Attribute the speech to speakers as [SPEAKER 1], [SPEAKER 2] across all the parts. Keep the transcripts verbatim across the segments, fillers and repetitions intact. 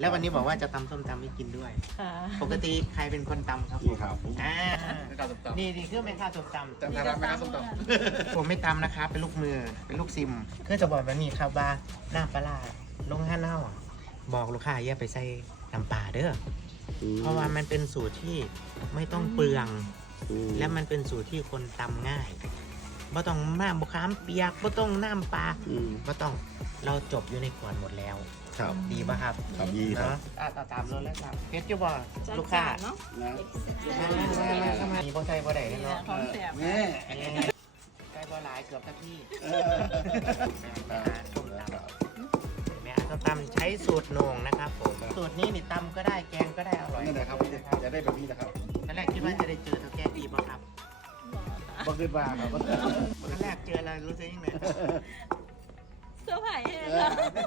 [SPEAKER 1] แล้ววันนี้บอกว่าจะตำส้มตำให้กินด้วย
[SPEAKER 2] ค่ะ
[SPEAKER 1] ปกติใครเป็นคนตำครับ
[SPEAKER 3] นี่ครับ
[SPEAKER 1] อ่า
[SPEAKER 3] ไม่กล้าส้มตำ
[SPEAKER 1] นี่นี่คือแม่ค้าส้มตำ
[SPEAKER 3] แต่ทางร้านไม่กล้าส้มตำ
[SPEAKER 1] ผมไม่ตำนะครับเป็นลูกมือเป็นลูกซิมคือจะบอกแบบนี้ครับว่าหน้าปลาร้าลงห้าเน่าอ่ะบอกลูกค้าอย่าไปใส่น้ำปลาเด้อเพราะว่ามันเป็นสูตรที่ไม่ต้องเปลือง และมันเป็นสูตรที่คนตำง่ายบ่ต้องน้ำบุคามเปียกบ่ต้องน้ำปลาบ่ต้องเราจบอยู่ในขวดหมดแล้ว
[SPEAKER 3] ครับ
[SPEAKER 1] ดีป่ะครับ
[SPEAKER 3] ครับดีครับ
[SPEAKER 1] เนาะอ่ะตามตามรถแล้วครับเพชรจะบอก
[SPEAKER 2] จัด
[SPEAKER 1] ลูกค้า
[SPEAKER 2] จานเนาะ
[SPEAKER 3] นะ
[SPEAKER 1] มามามามามีบ่ใส่บ่ได้
[SPEAKER 2] นี่แห
[SPEAKER 1] เนาะ
[SPEAKER 2] ละของแสบ
[SPEAKER 3] แม่
[SPEAKER 1] ใส่บ่หลายเกือบทัที่
[SPEAKER 3] เออ
[SPEAKER 1] แม่อาส้มตำแม่อาส้มตำใช้สูตรโหน่งนะครับผมสูตรนี้นี่ตำก็ได้แกงก็ได้อร่อย
[SPEAKER 3] นั่นแหละครับจะได้แบบนี้นะครับ
[SPEAKER 1] ตอนแรกคิดว่าจะได้เจอเท่าแก่ดีป่ะครับ
[SPEAKER 3] บังเกิดว่าครับ
[SPEAKER 1] ตอนแรกเจอแล้วรู้สึกยังไง
[SPEAKER 2] เสื้อผ้าแห้งค่ะ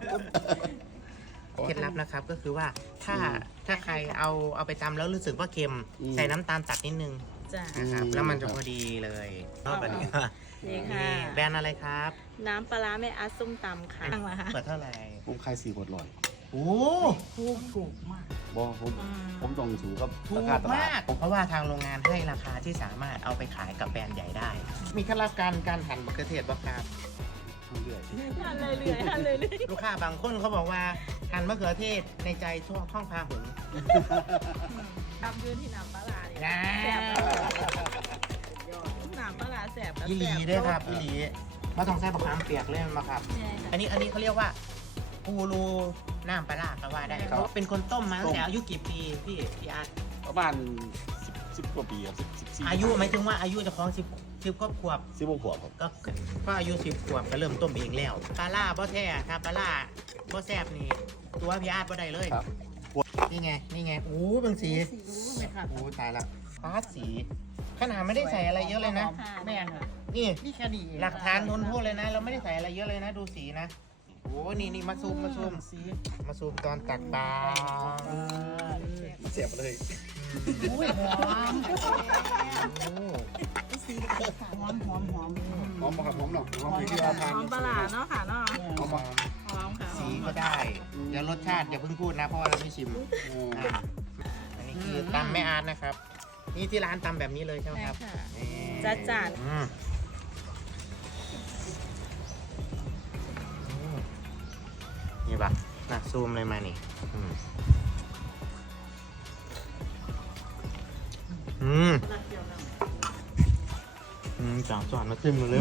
[SPEAKER 1] เคล็ดลับนะครับก็คือว่าถ้าถ้าใครเอาเอาไปตำแล้วรู้สึกว่าเค็มใส่น้ำตาลตัดนิดนึง
[SPEAKER 2] จ้า
[SPEAKER 1] นะครับแล้วมันจะพอดีเลยรอบแบบนี้ว่า
[SPEAKER 2] นี่ค่ะ
[SPEAKER 1] นี่แบรนด์อะไรครับ
[SPEAKER 2] น้ำปลาร้าแม่อาร์ตส้มตำค่ะตั้งมาค่ะ
[SPEAKER 1] เปิดเท่าไหร่
[SPEAKER 3] ผมขายสี่ขวดลอย
[SPEAKER 1] โอ้ถูกถูกมาก
[SPEAKER 3] บอกผม
[SPEAKER 2] อืม
[SPEAKER 3] ผมต้องสูงกับ
[SPEAKER 1] ถู
[SPEAKER 3] ราก คาตลาด
[SPEAKER 1] มากเพราะว่าทางโรงงานให้ราคาที่สามารถเอาไปขายกับแบรนด์ใหญ่ได้ มีเคล็ดลับการการหั่นมะเขือเทศบ้างครับ
[SPEAKER 3] เรื่อย
[SPEAKER 2] หันเลยเรื่อยหันเลยเรื่อย
[SPEAKER 1] ลูกค้าบางคนเขาบอกว่าหั่นมะเขือเทศในใจช่วงท้องพาหุง
[SPEAKER 2] ตำยืนที่น้ำปลาร้าเนี่ย
[SPEAKER 1] นะ
[SPEAKER 2] แสบน้ำปลาร้าแสบแล้ว
[SPEAKER 1] อีหลี
[SPEAKER 2] แสบ
[SPEAKER 1] ด้วยครับอีหลีมาต้องใส่บะขามเปียกเลยมาครับ
[SPEAKER 2] ใช่ค่ะ
[SPEAKER 1] อันนี้อันนี้เขาเรียกว่าปูรูน้ำปลาร้าก็ว่าได้เขาเป็นคนต้มมาตั้งแต่อายุกี่ปีพี่พี่อาร์ต
[SPEAKER 3] ๆประมาณสิบสิบกว่าปีครับสิบสิบสี่
[SPEAKER 1] อายุหมายถึงว่าอายุเจะคล้าของสิบสิบกว่าขวบ
[SPEAKER 3] สิบหกขวบครับ
[SPEAKER 1] ก็ก็อายุสิบขวบก็เริ่มต้มเองแล้วปลาล่าบ่แท้ครับปลาล่าบ่แซ่บนี่ตัวพี่อาร์ตบ่ได้เลย
[SPEAKER 3] ครับ
[SPEAKER 1] นี่ไงนี่ไงโอ้เป็นสีโอ้ตายละฟ้าสีขนาดไม่ได้ใส่อะไรเยอะเลยนะ
[SPEAKER 2] แม่ค่ะ
[SPEAKER 1] นี่นี่แค่ดีหลักฐานทนโทษเลยนะ เราไม่ได้ใส่อะไรเยอะเลยนะ ดูสีนะโอ้นี่นี่มาซูมมาซูมสีมาซูมตอนตักปลา
[SPEAKER 3] เสียบเลย
[SPEAKER 1] โอ้ยหอมโอ้
[SPEAKER 4] หอมหอมหอม
[SPEAKER 3] หอมครับหอมหน่อยหอมที่ว่าทาน
[SPEAKER 2] หอมปลาร้าเนาะค่ะเนาะ
[SPEAKER 3] หอม
[SPEAKER 2] หอมค่ะ
[SPEAKER 1] สีก็ได้เดี๋ยวรสชาติอย่าเพิ่งพูดนะเพราะว่าเราไม่ชิมอ่ะอันนี้คือตำแม่อาร์ตนะครับ นี่ที่ร้านตำแบบนี้เลยใช่ไหม
[SPEAKER 2] แม่
[SPEAKER 1] ครับ
[SPEAKER 2] ค่ะ
[SPEAKER 1] นี่
[SPEAKER 2] จัดจ้าน
[SPEAKER 1] อืมอืมนี่ปะนะซูมเลยมานี่อืมอืมอืมจ่างจอนมาขึ้นมาเร็ว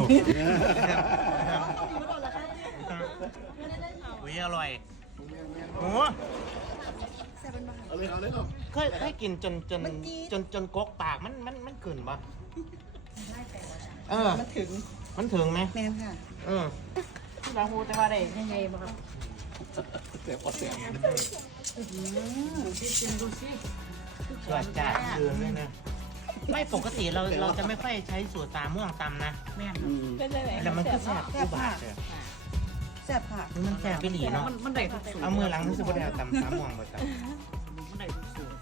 [SPEAKER 1] อุ้ยอร่อยโอ้
[SPEAKER 3] เอาเลยเอาเลยครับ
[SPEAKER 1] เคยเคยกินจนจนจนจนกกปากมันมันมันกลืนปะเออ
[SPEAKER 4] มันถึง
[SPEAKER 1] มันถึงไหม
[SPEAKER 4] แม่ค่ะ
[SPEAKER 1] เออ
[SPEAKER 2] ที่เราพูดแต่ว่าได้ยังไงบ้างครับ
[SPEAKER 3] เสียบเสียบ
[SPEAKER 1] สวัสดีคืนด้วยนะไม่ปกติเราเราจะไม่ค่อยใช้สูตรตาม่วงตำนะ
[SPEAKER 4] แม่
[SPEAKER 2] เป็นยังไง
[SPEAKER 1] แต่มันก็แสบคู่บาทเลย
[SPEAKER 4] แซ่บค่ะ
[SPEAKER 1] มันแสบไปหลีเนาะ
[SPEAKER 2] มันมันได้ทุกสูตร
[SPEAKER 1] เอามือหลังรู้สึกว่าได้ตำตาม่วงมาต
[SPEAKER 2] มันได้ทุกสูตร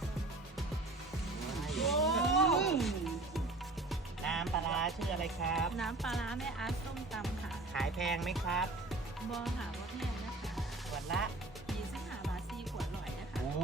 [SPEAKER 1] ำน้ำปลาร้าชื่ออะไรครับ
[SPEAKER 2] น้ำปลาร้าแม่อาร์ตส้มตำค่ะ
[SPEAKER 1] ขายแพงไหมครับ
[SPEAKER 2] บอหารถแพงนะคะ
[SPEAKER 1] ขวดละ
[SPEAKER 2] ยี่สิบห้าบาทสี่ขวดร้อยนะคะ
[SPEAKER 1] โอ้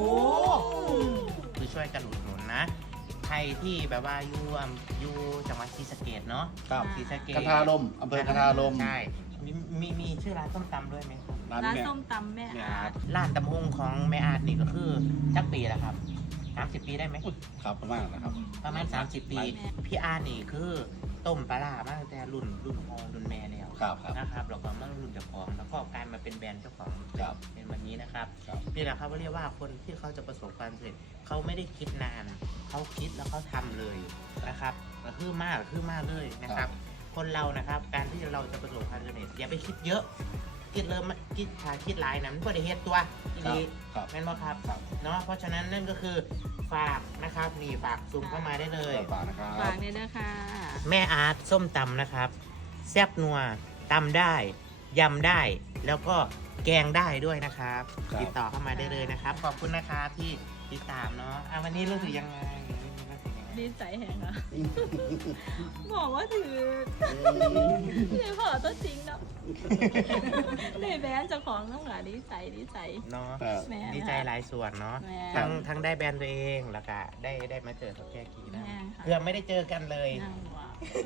[SPEAKER 1] คือช่วยกันอุดหนุนนะ ใครที่แบบว่าอยู่อำอยู่จังหวัดศรีสะเกษเนาะ
[SPEAKER 3] ครับ
[SPEAKER 1] ศรีสะเกษ
[SPEAKER 3] กระทาลมอำเภอกระทาลม
[SPEAKER 1] ใช่มีมีมีชื่อร้านส้มตำด้วยไหมครับ
[SPEAKER 3] ร้าน
[SPEAKER 2] ร้าน
[SPEAKER 3] แม่
[SPEAKER 2] ส้มตำแม่อาร์ต
[SPEAKER 1] ร้านตำฮงของแม่อาร์ตนี่ก็คือจักปีแล้วครับสามสิบปีได้ไหม
[SPEAKER 3] ครับประมาณนั้นนะครับ
[SPEAKER 1] ประมาณสามสิบปี พี่อาร์ตนี่คือต้มปลาร้ามาตั้งแต่รุ่นรุ่นพ่อรุ่นแม่แล้ว
[SPEAKER 3] ครับครับ
[SPEAKER 1] นะครับแล้วก็มารุ่นเจ้าของแล้วก็กลายมาเป็นแบรนด์เจ้าของ
[SPEAKER 3] ครับ
[SPEAKER 1] เป็นวันนี้นะครับ
[SPEAKER 3] ครับ
[SPEAKER 1] นี่แหละครับว่าเรียกว่าคนที่เขาจะประสบความสำเร็จเขาไม่ได้คิดนานเขาคิดแล้วเขาทำเลยนะครับก็คือมากคือมากเลยนะครับ คนเรานะครับการที่เราจะประสบความสำเร็จอย่าไปคิดเยอะ คิดเริ่มคิดชาคิดหลายนะมันก็ได้เฮ็ดตัวทีนี้
[SPEAKER 3] ครับ
[SPEAKER 1] แม่นบ่ครับ
[SPEAKER 3] ครับ
[SPEAKER 1] เนาะเพราะฉะนั้นนั่นก็คือฝากนะครับนี่ฝากซูมเข้ามาได้เลย
[SPEAKER 3] ฝากนะครับ
[SPEAKER 2] ฝากเนี่ยนะคะ
[SPEAKER 1] แม่อาร์ตส้มตำนะครับแซ่บนัวตำได้ยำได้ แล้วก็แกงได้ด้วยนะครับ
[SPEAKER 3] ครับ
[SPEAKER 1] ติดต่อเข้ามาได้เลยนะครับ ขอบคุณนะครับที่ติดตามเนาะอ่ะวันนี้รู้สึกยังไงรู้สึกยังไง
[SPEAKER 2] ดีใจแหงอ่ะบอกว่าถือเดี๋ยวพอตัวจริงเนาะได้แบรนด์เจ้าของน้องหลาดีใจดีใจ
[SPEAKER 1] เนาะ
[SPEAKER 3] ครับ
[SPEAKER 2] แม่
[SPEAKER 1] ดีใจหลายส่วนเนาะ
[SPEAKER 2] แม่
[SPEAKER 1] ทั้งทั้งได้แบรนด์ตัวเองแล้วก็ได้ได้มาเจอกับแกกีนะ
[SPEAKER 2] แม่ค่ะ
[SPEAKER 1] เพื่อไม่ได้เจอกันเลย
[SPEAKER 2] นั่งว่า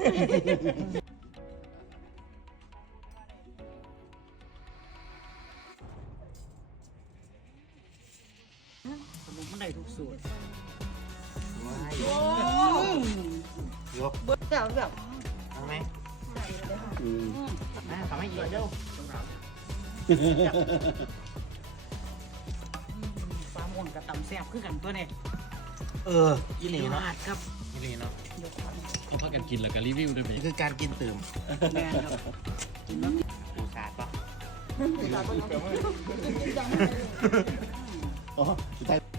[SPEAKER 4] ขนมมันได้ทุกสูตร
[SPEAKER 1] ยก
[SPEAKER 4] เบิดแบบแบบ
[SPEAKER 1] เอาไหม
[SPEAKER 3] อืม
[SPEAKER 1] อ่ะทำให้อีกเร็ว
[SPEAKER 4] ปลาหม่นกับตำแซ่บคือกันตัวเนี่ย
[SPEAKER 1] เอออีหลีเนาะ
[SPEAKER 4] ครับ
[SPEAKER 1] อีหลีเนาะ
[SPEAKER 5] เขาพากันกินแล้วก็รีวิวด้วยไหม
[SPEAKER 1] นี่คือการกินตื่ม
[SPEAKER 4] แม่ครับ
[SPEAKER 1] ปูสาดปะ
[SPEAKER 3] อ๋อสุดท้าย